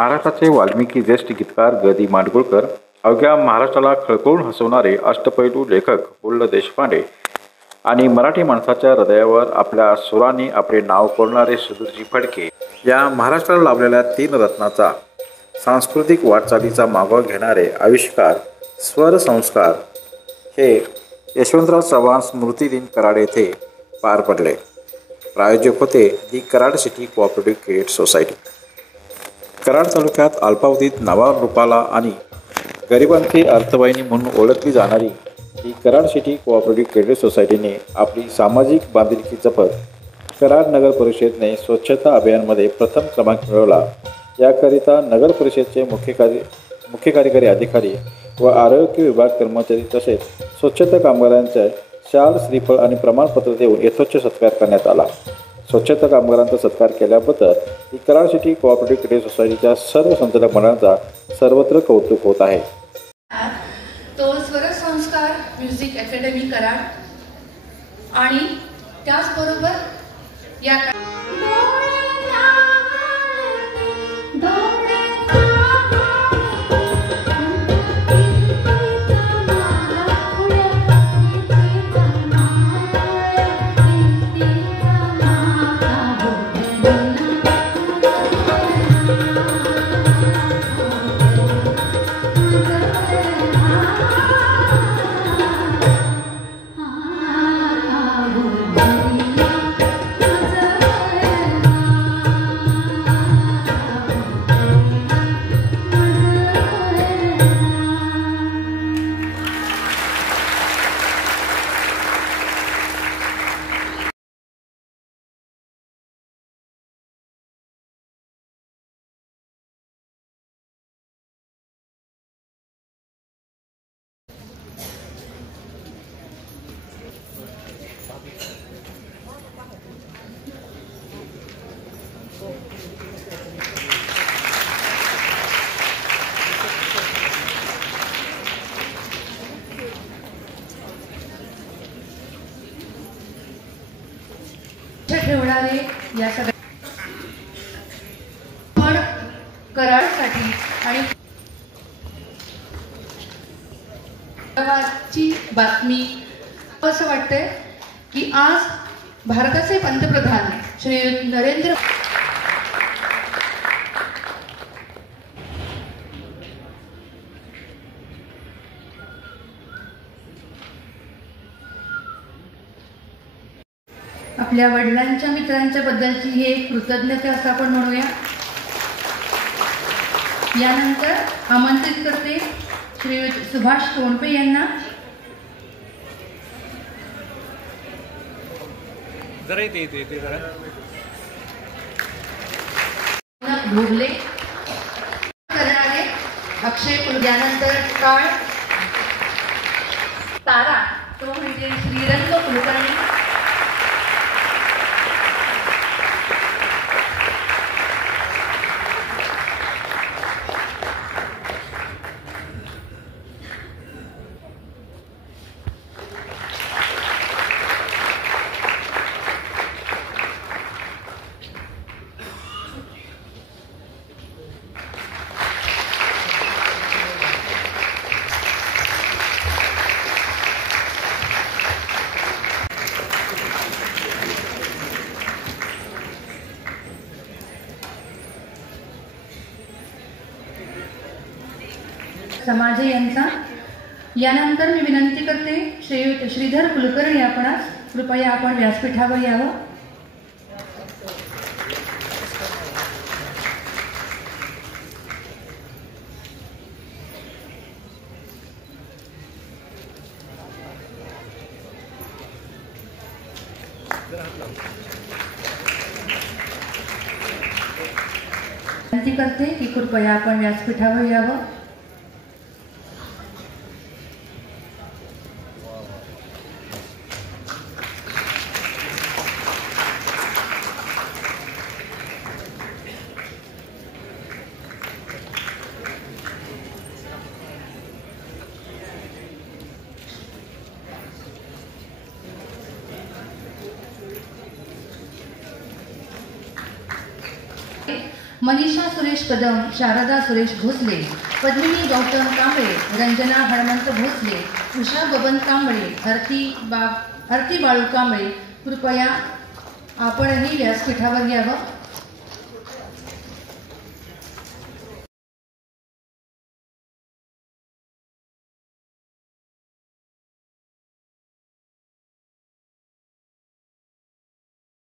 महाराष्ट्राचे वाल्मिकी ज्येष्ठ गीतकार ग दी माडगुळकर, अवघ्या महाराष्ट्राला खळखळून हसवणारे अष्टपैलू लेखक पु ल देशपांडे आणि मराठी माणसाच्या हृदयावर आपल्या सुरांनी आपले नाव कोरणारे सुधीरजी फडके या महाराष्ट्राला लाभलेल्या 3 रत्नाचा सांस्कृतिक वाटचालीचा मागोवा घेणारे आविष्कार स्वर संस्कार हे यशवंतराव चव्हाण स्मृती दिन कराड येथे पार पडले। प्रायोजक होते the Karad city cooperative credit society. Karad तालुक्यात अल्पावधीत नवा रूपाला आणि गरिबांची अर्थवाहिनी म्हणून ओळखली जाणारी ही कराड सिटी कोऑपरेटिव्ह क्रेडिट सोसायटीने आपली सामाजिक बांधिलकी जपत कराड नगर परिषदेने स्वच्छता अभियानमध्ये प्रथम क्रमांक मिळवला। याकरिता नगर परिषदेचे मुख्य कार्यकारी अधिकारी व आरोग्य विभाग कर्मचारी तसेच स्वच्छता कामगारांच्या शाल, श्रीफळ आणि प्रमाणपत्र देऊन यथोचित सत्कार करण्यात आला। स्वच्छता कामगारांचा सत्कार केल्याबद्दल ही कराड सिटी कोऑपरेटिव्ह क्रेडिट सोसायटीच्या सर्व संचालक मंडळाचा सर्वत्र कौतुक होत आहे। तो स्वर संस्कार म्युझिक अकॅडमी कराड आणि त्याचबरोबर या ठेवणारे या सगळ्या पण कराडसाठी आणि ची बातमी असं वाटतंय की आज भारताचे पंतप्रधान श्री नरेंद्र आपल्या वडिलांच्या मित्रांच्या बद्दलची ही एक कृतज्ञता असं आपण म्हणूया। यानंतर आमंत्रित करते श्री सुभाष तोंडपे यांना। भोगले करणारे अक्षय कुल, यानंतर काळ तारा तो म्हणजे श्रीरंग कुलकर्णी। समाजे यांचा। यानंतर मी विनंती करते श्रीधर कुलकर्णी आपणास कृपया आपण व्यासपीठावर यावं। विनंती करते की कृपया आपण व्यासपीठावर यावं। मनीषा सुरेश कदम, शारदा सुरेश भोसले, पद्मिनी गौतम कांबळे, रंजना हनुमंत भोसले, उषा बबन कांबळे, आरती बाळू कांबळे, कृपया आपणही व्यासपीठावर यावं.